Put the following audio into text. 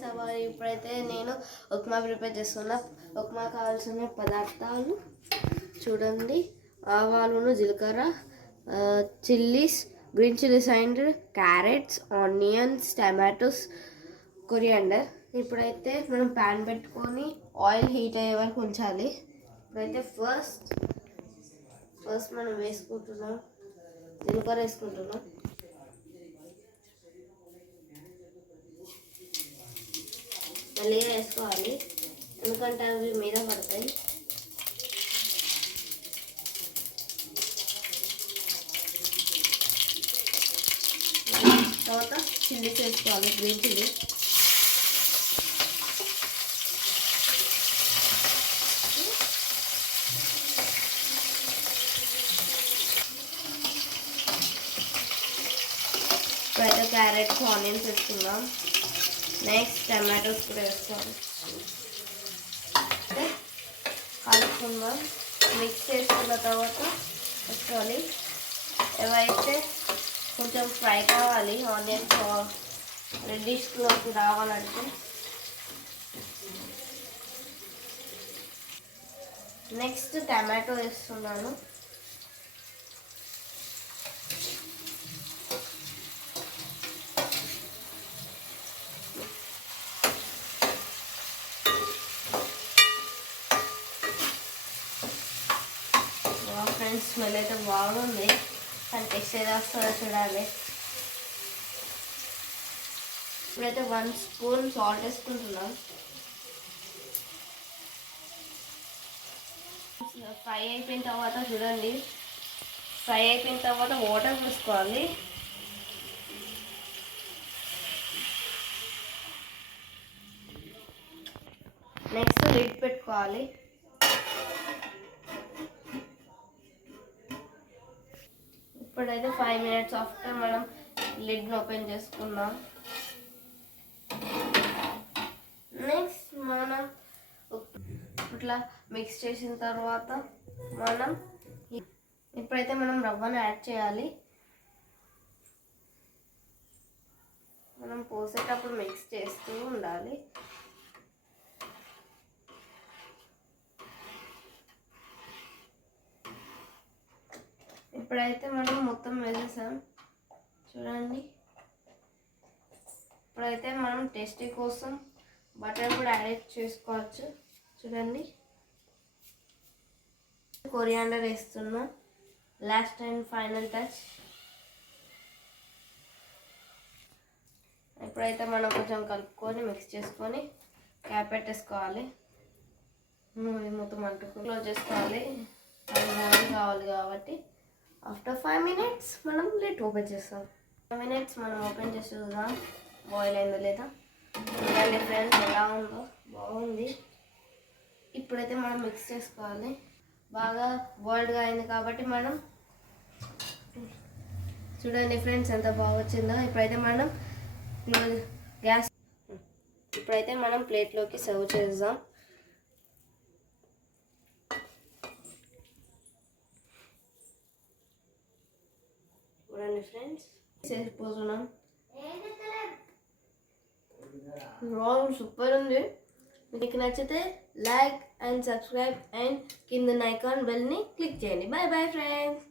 Friends, ఇప్పుడైతే నేను upma prepare చేస్తున్నా. ఉప్మా కావాల్సిన పదార్థాలు చూడండి: ఆవాలు, జీలకర్ర, chillies, green chillies and carrots, onions, tomatoes, coriander. ఇప్పుడైతే మనం ప్యాన్ పెట్టుకొని ఆయిల్ హీట్ అయ్యే వరకు ఉంచాలి. ఇప్పుడైతే ఫస్ట్ మనం వేసుకుంటున్నాం, జీలకర్ర వేసుకుంటున్నాం. మెల్లిగా వేసుకోవాలి, ఎందుకంటే అవి మీద పడతాయి. తర్వాత చిల్లీస్ వేసుకోవాలి, గ్రీన్ చిల్లీ. ఇప్పుడైతే క్యారెట్స్, ఆనియన్స్ వేసుకుందాం. నెక్స్ట్ టమాటోస్ కూడా వేసుకోవాలి. కలుపుకుందాం. మిక్స్ చేసుకున్న తర్వాత వేసుకోవాలి. ఏవైతే కొంచెం ఫ్రై కావాలి, ఆనియన్స్ రెడ్డిష్లోకి రావాలంటే. నెక్స్ట్ టమాటో వేస్తున్నాను. ఫ్రెండ్స్, స్మెల్ అయితే బాగుంది, కానీ టేస్ట్ ఏదో వస్తుందో చూడాలి. ఇప్పుడైతే 1 స్పూన్ సాల్ట్ వేసుకుంటున్నాం. ఫ్రై అయిపోయిన తర్వాత చూడండి, ఫ్రై అయిపోయిన తర్వాత వాటర్ వేసుకోవాలి. నెక్స్ట్ లిడ్ పెట్టుకోవాలి. ఇప్పుడైతే 5 minutes ఆఫ్టర్ మనం లిడ్ని ఓపెన్ చేసుకుందాం. నెక్స్ట్ మనం ఇట్లా మిక్స్ చేసిన తర్వాత ఇప్పుడైతే మనం రవ్వను యాడ్ చేయాలి. మనం పోసేటప్పుడు మిక్స్ చేస్తూ ఉండాలి. ఇప్పుడైతే మనం మొత్తం వేసేసాం చూడండి. ఇప్పుడైతే మనం టేస్టీ కోసం బటర్ కూడా యాడ్ చేసుకోవచ్చు చూడండి. కొరియాండర్ వేస్తున్నాం, లాస్ట్ అండ్ ఫైనల్ టచ్. ఇప్పుడైతే మనం కొంచెం కలుపుకొని మిక్స్ చేసుకొని క్యాప్ పెట్టేసుకోవాలి. మొత్తం క్లోజ్ చేసుకోవాలి, అది బాయిల్ కావాలి కాబట్టి. ఆఫ్టర్ 5 minutes మనం లిడ్ ఓపెన్ చేస్తాం. 5 minutes మనం ఓపెన్ చేసి చూద్దాం బాయిల్ అయిందో లేదా. చూడండి ఫ్రెండ్స్, ఎలా ఉందో, బాగుంది. ఇప్పుడైతే మనం మిక్స్ చేసుకోవాలి. బాగా బాయిల్డ్గా అయింది కాబట్టి మనం చూడండి ఫ్రెండ్స్ ఎంత బాగా వచ్చిందో. ఇప్పుడైతే మనం ఇప్పుడైతే మనం ప్లేట్లోకి సర్వ్ చేద్దాం. చూడండి ఫ్రెండ్స్, చేసిపోతున్నాం. సూపర్ ఉంది. మీకు నచ్చితే లైక్ అండ్ సబ్స్క్రైబ్ అండ్ కింద ఐకాన్ బెల్ని క్లిక్ చేయండి. Bye bye friends.